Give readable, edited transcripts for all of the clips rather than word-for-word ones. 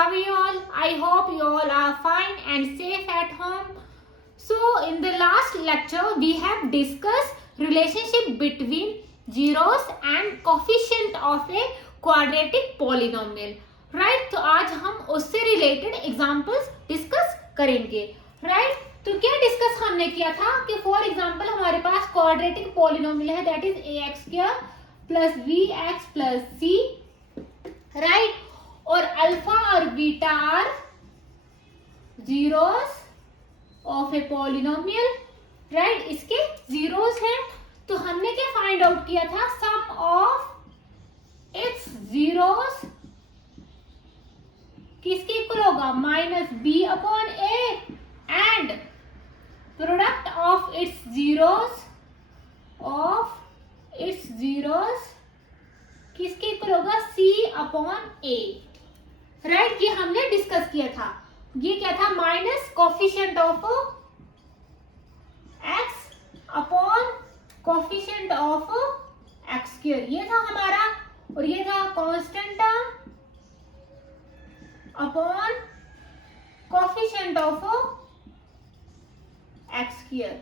How are you all? I hope you all are fine and safe at home. So in the last lecture we have discussed relationship between zeros and coefficient of a quadratic polynomial. Right? तो आज हम उससे related examples discuss करेंगे. Right? तो क्या discuss हमने किया था कि फॉर एग्जाम्पल हमारे पास क्वाड्रेटिक पॉलिनोमियल है that is ax square plus bx plus c, right, और अल्फा और beta are zeros of a polynomial, right, इसके जीरोस हैं. तो हमने क्या फाइंड आउट किया था, सम ऑफ इट्स जीरोस किसके इक्वल होगा, minus B upon A, and product of its zeros किसके इक्वल होगा, सी अपॉन ए, राइट. ये हमने डिस्कस किया था. ये क्या था, minus coefficient of X upon coefficient of X square, ये था हमारा, और ये था constant term upon coefficient of X square.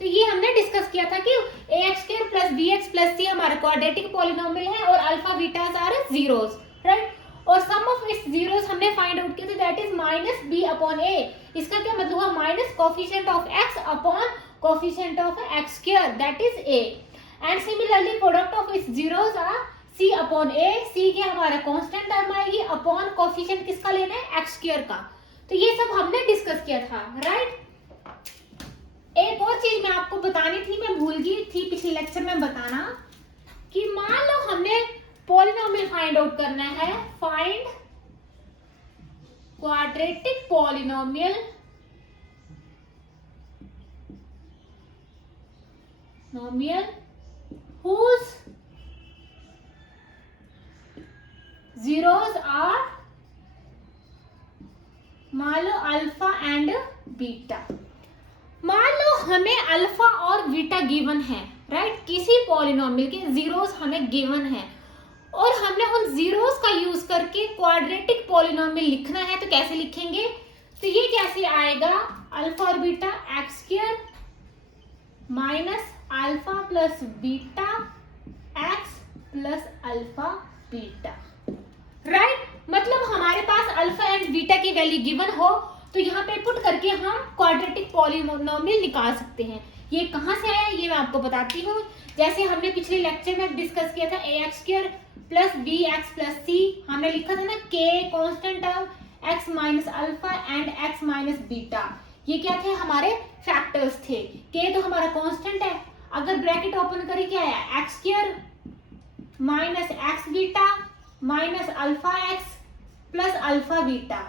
तो ये हमने डिस्कस किया था कि ax square plus bx plus c हमारा क्वाड्रेटिक पॉलिनोमियल है और alpha betas are zeros, right. और सम ऑफ इट्स जीरोस हमने फाइंड आउट किया था that is minus b upon a. इसका क्या मतलब हुआ, minus coefficient of x upon coefficient of x square that is a. And similarly product of its zeros are c upon a. c के हमारा constant term आएगी upon coefficient किसका लेना है, x स्क्वायर का. तो ये सब हमने डिस्कस किया था, राइट. एक और चीज मैं आपको बतानी थी, मैं भूल गई थी पिछले लेक्चर में बताना, कि मान लो हमने पॉलिनोमियल फाइंड आउट करना है, find quadratic polynomial whose zeros are, मान लो अल्फा एंड बीटा. मान लो हमें अल्फा और बीटा गिवन है, राइट, किसी पॉलिनोमियल के जीरोस हमें गिवन है और हमने उन जीरोस का यूज करके क्वाड्रेटिक पॉलिनोमियल लिखना है. तो कैसे लिखेंगे, तो ये कैसे आएगा, अल्फा और beta x square minus alpha plus beta x plus alpha beta, right. मतलब हमारे पास अल्फा एंड बीटा की वैल्यू गिवन हो तो यहाँ पे पुट करके हम क्वाड्रेटिक पॉलिनोमियल निकाल सकते हैं. ये कहाँ से आया ये मैं आपको बताती हूँ. जैसे हमने पिछले लेक्चर में डिस्कस किया था ax square plus B X plus C, हमने लिखा था ना k constant term x minus alpha and x minus beta. ये क्या थे, हमारे फैक्टर्स थे. k तो हमारा कांस्टेंट है, अगर ब्रैकेट ओपन करें क्या आया, x square minus x beta minus alpha x plus alpha beta,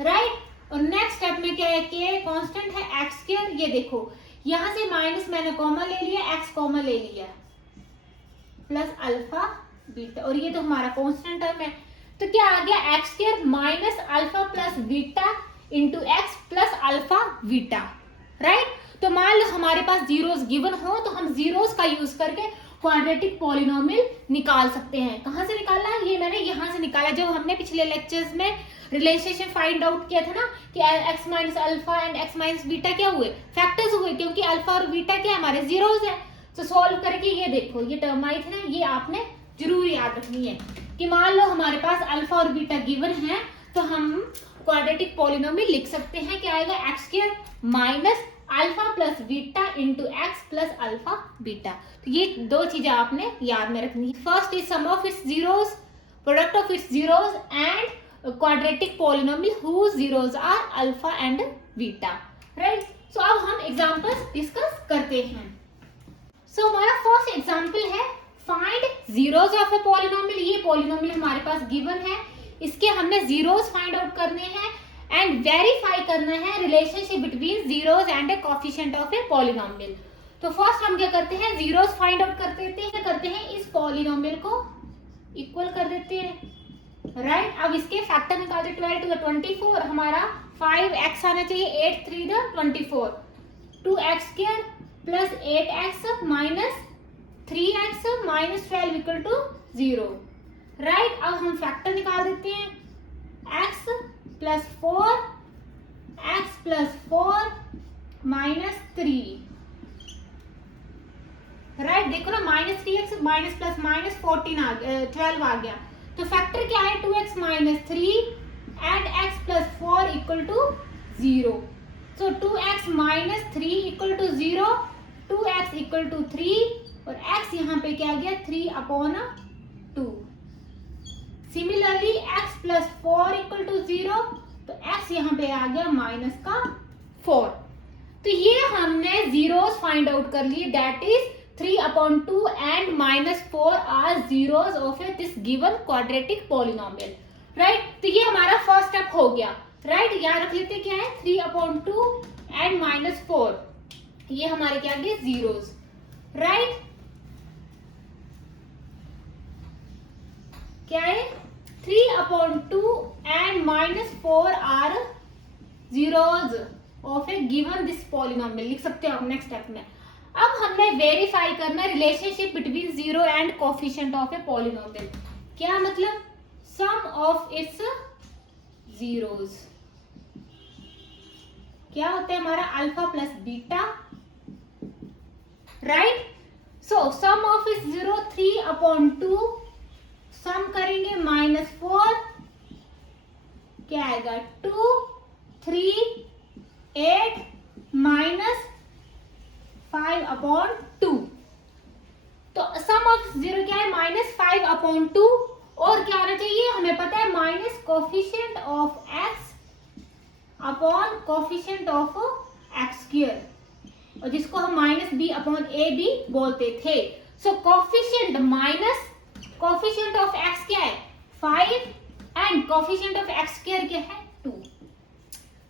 right. और नेक्स्ट स्टेप में क्या है, के कांस्टेंट है एक्स स्क्वायर, ये देखो यहां से माइनस मैंने कॉमा ले लिया, एक्स कॉमा ले लिया, प्लस अल्फा बीटा, और ये तो हमारा कांस्टेंट टर्म है. तो क्या आ गया, x square minus alpha plus beta into X plus alpha beta, right. तो मान लो हमारे पास जीरोस गिवन हो तो हम जीरोस का यूज करके क्वाड्रेटिक पॉलिनोमियल निकाल सकते हैं. कहां से निकालना है, ये मैंने यहां से निकाला, जो हमने पिछले लेक्चर्स में रिलेशनशिप फाइंड आउट किया था ना, कि x minus alpha and x minus beta क्या हुए, फैक्टर्स हुए, क्योंकि अल्फा और बीटा क्या हमारे जीरोस है. तो सॉल्व करके ये देखो ये टर्म आई थी ना, ये आपने जरूर याद रखनी है कि मान लो हमारे पास अल्फा और बीटा गिवन है तो हम क्वाड्रेटिक पॉलिनोमियल लिख सकते हैं. क्या आएगा, X square minus alpha plus beta into X plus alpha beta. तो ये दो चीजें आपने याद में रखनी है. First is sum of its zeros, product of its zeros and quadratic polynomial whose zeros are alpha and beta, right. So अब हम एग्जांपल्स डिस्कस करते हैं. So हमारा फर्स्ट एग्जांपल है find zeros of a polynomial. ये polynomial हमारे पास given है, इसके हमने जीरोस फाइंड आउट करने हैं एंड वेरीफाई करना है relationship between zeros and A coefficient of a polynomial. तो फर्स्ट हम क्या करते हैं, जीरोस फाइंड आउट करते हैं, इस पॉलिनोमियल को इक्वल कर देते हैं, राइट. अब इसके फैक्टर निकालते, 12 टू 24 हमारा 5x आना चाहिए, 8 3 24, 2x square plus 8x minus 3x minus 12 equal to 0, right. अब हम फैक्टर निकाल देते हैं, x plus 4 x plus 4 minus 3, right. देखो ना, minus 3x minus plus minus 12 आ गया। तो फैक्टर क्या है, 2x minus 3 and x plus 4 equal to 0। So 2x minus 3 equal to 0, 2x equal to 3 और x यहाँ पे क्या आ गया 3/2। Similarly x plus 4 equal to 0, तो x यहाँ पे आ गया माइनस का 4। तो ये हमने जीरोस फाइंड आउट कर लिए, that is 3/2 and -4 are zeros of this given quadratic polynomial, right. तो ये हमारा फर्स्ट स्टेप हो गया, राइट। यहाँ रख लेते क्या है 3/2 and -4, ये हमारे क्या गए जीरोस, राइट। क्या है 3/2 and -4 are zeros of a given this polynomial, लिख सकते हो आप नेक्स्ट स्टेप में। अब हमने वेरीफाई करना relationship between zero and coefficient of a polynomial. क्या मतलब, सम ऑफ इट्स जीरोस क्या होता है हमारा alpha plus beta, right. So sum of its zero 3/2, sum करेंगे -4, क्या आएगा 2 3 8 माइनस 5/2। तो सम ऑफ जीरो क्या है -5/2, और क्या आना चाहिए हमें पता है minus coefficient of x upon coefficient of X square, और जिसको हम -b/a भी बोलते थे। So coefficient minus coefficient of x क्या है 5 and coefficient of X square क्या है 2।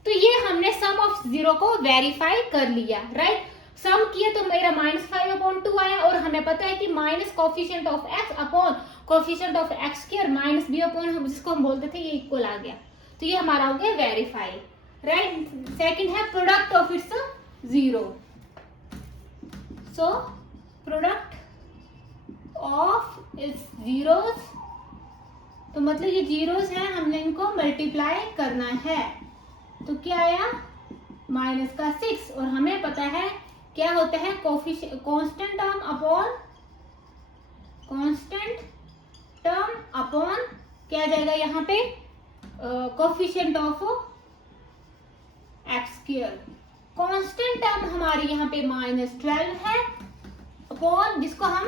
तो ये हमने सम ऑफ जीरो को वेरीफाई कर लिया, राइट। सम किया तो मेरा -5/2 आया, और हमें पता है कि minus coefficient of x upon coefficient of X square minus b upon जिसको हम बोलते थे ये इक्वल आ गया। तो ये हमारा हो गया वेरीफाई, राइट। सेकंड है product of its zero. So product of its zeros, तो मतलब ये जीरोस है, हमने इनको मल्टीप्लाई करना है। तो क्या आया -6, और हमें पता है क्या होता है कांस्टेंट टर्म अपॉन क्या आ जाएगा यहाँ पे coefficient of X square. Constant term हमारी यहाँ पे -12 है, अपॉन जिसको हम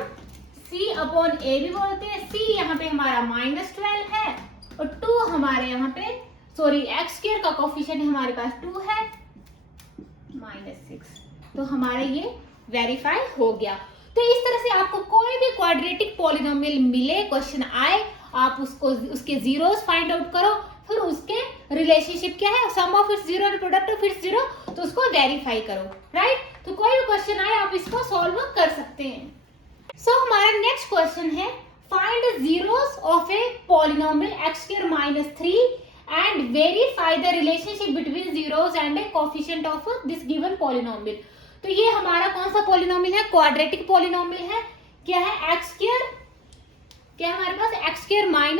c/a भी बोलते हैं। c यहाँ पे हमारा -12 है, और 2 हमारे यहाँ पे एक्स स्क्वायर का कोफिशिएंट हमारे पास 2 है -6। तो हमारा ये वेरीफाई हो गया। तो इस तरह से आपको कोई भी क्वाड्रेटिक पॉलिनोमियल मिले, क्वेश्चन आए, आप उसको उसके जीरोस फाइंड आउट करो, फिर उसके रिलेशनशिप क्या है सम ऑफ इट्स जीरो और प्रोडक्ट ऑफ इट्स जीरो, तो उसको वेरीफाई करो, राइट। तो कोई भी क्वेश्चन आए आप इसको सॉल्व कर सकते हैं। सो हमारा नेक्स्ट क्वेश्चन है find zeros of a polynomial x² - 3 and verify the relationship between zeros and a coefficient of this given polynomial। तो ये हमारा कौन सा पॉलिनोमियल है, क्वाड्रेटिक पॉलिनोमियल है। क्या है x², क्या हमारे पास x²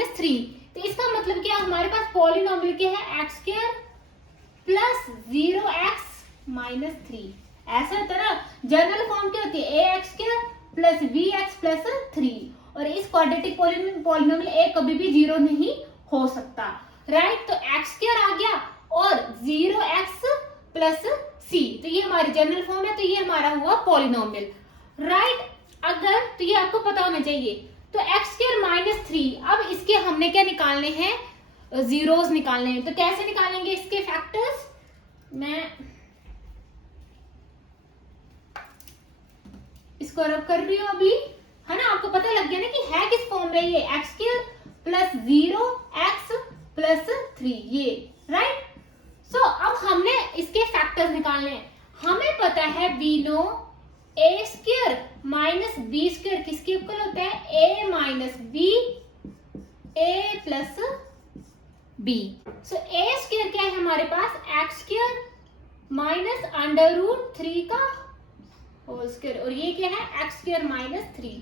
- 3। तो इसका मतलब क्या हमारे पास पॉलिनोमियल क्या है x² प्लस 0x - 3। ऐसा होता है ना, जनरल फॉर्म क्या होती है ax² प्लस bx प्लस 3, और इस क्वाड्रेटिक पॉलिनोमियल a कभी भी जीरो नहीं हो सकता, राइट। तो x² आ गया और 0x प्लस c, तो ये हमारी जनरल फॉर्म है, तो ये हमारा हुआ पॉलिनोमियल, राइट। अगर तो ये आपको पता होना चाहिए। तो x² - 3, अब इसके हमने क्या निकालने हैं, जीरोस निकालने हैं। तो कैसे निकालेंगे इसके फैक्टर्स, मैं इसको रब कर रही हूँ अभी, है ना। आपको पता लग गया ना कि है किस फॉर्म में ये x² प्लस 0x प्लस 3, ये, राइट। सो अब हमने इसके फैक्टर्स निकालने हैं। हमें पता है we know a² minus b² किसके इक्वल होता है a minus b a plus b। So a² क्या है हमारे पास x² माइनस √3 का होल स्क्वायर, और ये क्या है x² - 3।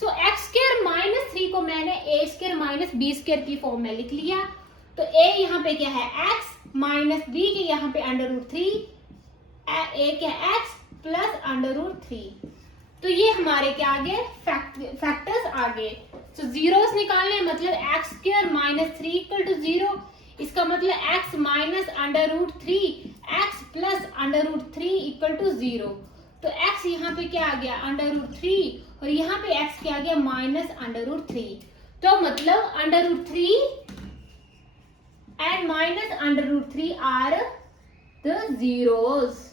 सो एक्स स्क्वायर माइनस 3 को मैंने ए स्क्वायर माइनस बी स्क्वायर की फॉर्म में लिख लिया। तो ए यहाँ पे क्या है एक्स माइनस बी के यहाँ पे अंडर रूट 3, ए क्या एक्स प्लस अंडर रूट 3। तो ये हमारे क्या आ गए फैक्टर्स आ गए। तो जीरोस निकालने मतलब X square minus 3 equal to 0, इसका मतलब X minus under root 3 X plus under root 3 equal to 0। तो x यहाँ पे क्या आ गया अंडर रूट 3 और यहाँ पे x क्या आ गया माइनस अंडर रूट 3। तो मतलब under root 3 and minus under root 3 are the zeros.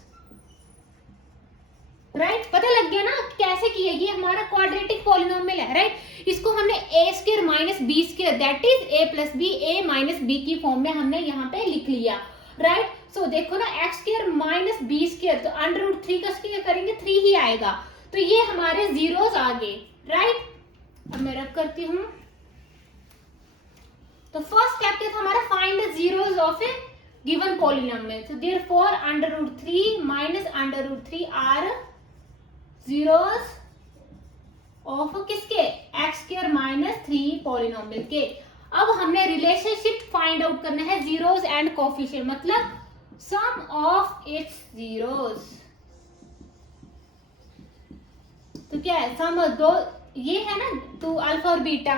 Right, पता लग गया ना कैसे किया। ये हमारा क्वाड्रेटिक पॉलिनोमियल है। राइट, इसको हमने A square minus B square that is A plus B, A minus B की फॉर्म में हमने यहाँ पे लिख लिया। राइट, सो देखो ना X square minus B square, तो अंडर रूट 3 का स्क्वायर करेंगे 3 ही आएगा। तो ये हमारे जीरोस आ गए। राइट, अब मैं रब करती हूँ। तो फर्स्ट स्टेप क्या था हमारा, find the zeros of a given polynomial. So therefore under root 3 minus under root 3 are zeros of किसके, एक्स स्क्वायर माइनस 3 पॉलिनोमियल के। अब हमने रिलेशनशिप फाइंड आउट करना है जीरोस एंड कोफिशिएंट, मतलब सम ऑफ इट्स जीरोस। तो क्या है सम दो, ये है ना तो अल्फा और बीटा,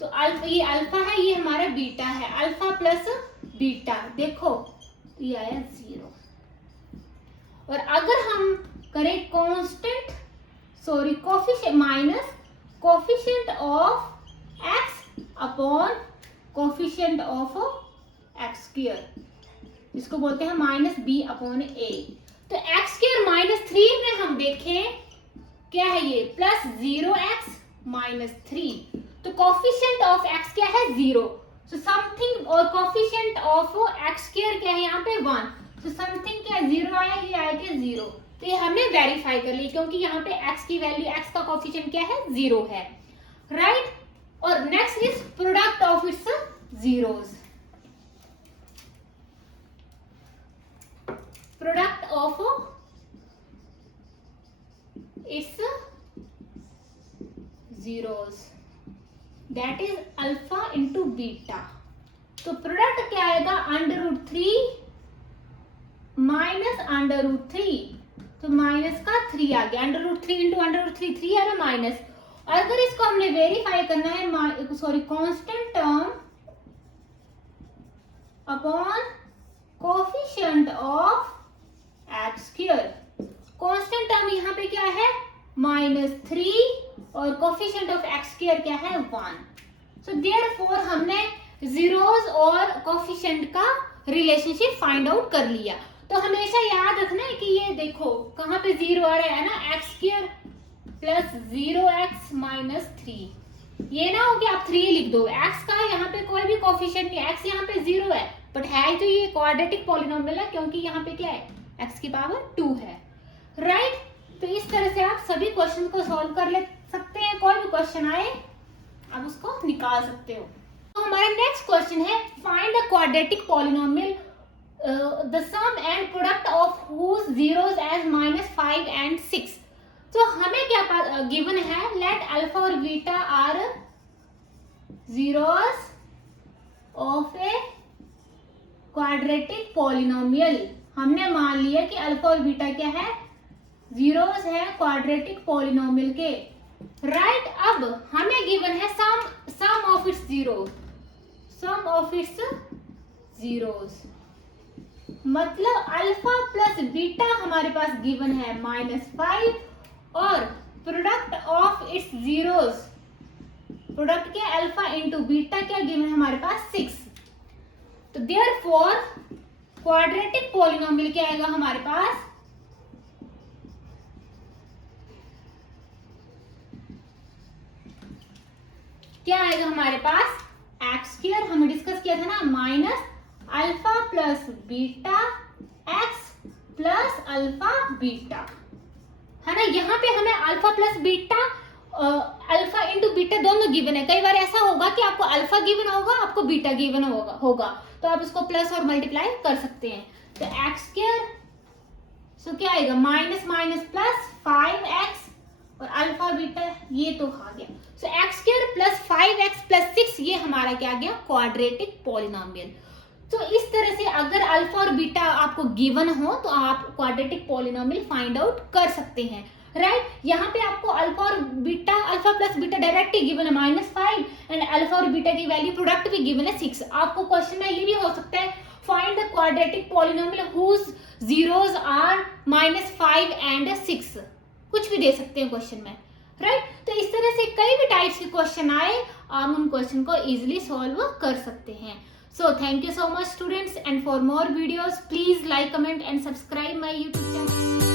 तो अल्फा ये अल्फा है, ये हमारा बीटा है, अल्फा प्लस बीटा। देखो तो ये आया 0। और अगर हम करें constant sorry coefficient minus coefficient of X upon coefficient of X square, इसको बोलते हैं माइनस बी अपॉन ए। तो एक्स स्क्वायर माइनस 3 में हम देखें क्या है ये प्लस 0x माइनस 3। तो कोफिशिएंट ऑफ x क्या है 0, तो समथिंग और कोफिशिएंट ऑफ x स्क्वायर क्या है यहाँ पे 1, तो समथिंग क्या 0 आया, ये आया क्या 0। तो ये हमने वेरीफाई कर ली क्योंकि यहाँ पे x की वैल्यू, x का कोफिशिएंट क्या है 0 है। राइट, और next is product of its zeros. Product of its zeros that is alpha into beta. तो प्रोडक्ट क्या आएगा under root 3 minus under root 3, तो माइनस का 3 आ गया, अंडर रूट 3 इंटू अंडर रूट 3 3 आ रहा माइनस। और अगर इसको हमने वेरीफाई करना है sorry constant term upon coefficient of X square. Constant term यहाँ पे क्या है -3 और कोफिशिएंट ऑफ एक्स स्क्वायर क्या है 1। सो देयरफॉर हमने जीरोस और कोफिशिएंट का रिलेशनशिप फाइंड आउट कर लिया। तो हमेशा याद रखना है कि ये देखो कहाँ पे 0 आ रहा है ना, X square plus 0x minus 3। ये ना हो कि आप 3 लिख दो, x का यहाँ पे कोई भी कोफिशिएंट नहीं, x यहाँ पे 0 है, बट है तो ये क्वाड्रेटिक पॉलिनोमियल है क्योंकि यहाँ पे क्या है x की पावर 2 है। राइट, तो इस तरह से आप सभी क्वेश्चन को सॉल्व कर ले सकते हैं। कोई भी क्वेश्चन आए आप उसको निकाल सकते हो। तो हमारा नेक्स्ट क्वेश्चन है find the quadratic polynomial the sum and product of whose zeros as -5 and 6। तो हमें क्या गिवन है, लेट अल्फा और beta are zeros of a quadratic polynomial. हमने मान लिया कि अल्फा और बीटा क्या है जीरोस है क्वाड्रेटिक पॉलिनोमियल के। राइट, अब हमें गिवन है sum of its zeros, sum of its zeros मतलब अल्फा प्लस बीटा हमारे पास गिवन है -5 और product of its zeros, product क्या अल्फा इंटू बीटा क्या गिवन है हमारे पास 6। तो देयरफॉर क्वाड्रेटिक पॉलिनोमियल क्या आएगा हमारे पास, क्या आएगा हमारे पास एक्स स्क्वायर, हमने डिस्कस किया था ना, minus alpha plus beta x plus alpha beta, है ना। यहाँ पे हमें alpha plus beta alpha into beta दोनों गिवन है। कई बार ऐसा होगा कि आपको अल्फा गिवन होगा, आपको बीटा गिवन होगा तो आप इसको प्लस और मल्टीप्लाई कर सकते हैं। तो एक्स स्क्वायर सो क्या आएगा माइनस माइनस प्लस 5x और अल्फा बीटा ये तो आ गया। So x square plus 5x plus 6 ये हमारा क्या आ गया, क्वाड्रेटिक पॉलिनोमियल। तो इस तरह से अगर अल्फा और बीटा आपको गिवन हो तो आप क्वाड्रेटिक पॉलिनोमियल फाइंड आउट कर सकते हैं, राइट। यहाँ पे आपको अल्फा और beta, alpha plus beta direct ही गिवन है -5 एंड अल्फा और बीटा की वैल्यू प्रोडक्ट भी गिवन है 6। आपको क्वेश्चन में ये भी हो सकता है, find the quadratic polynomial whose zeros are -5 and 6, कुछ भी दे सकते हैं क्वेश्चन में, राइट। तो इस तरह से कई भी टाइप्स के क्वेश्चन आए, आप उन क्वेश्चन को इजिली सॉल्व कर सकते हैं। So thank you so much students, and for more videos please like, comment and subscribe my YouTube channel.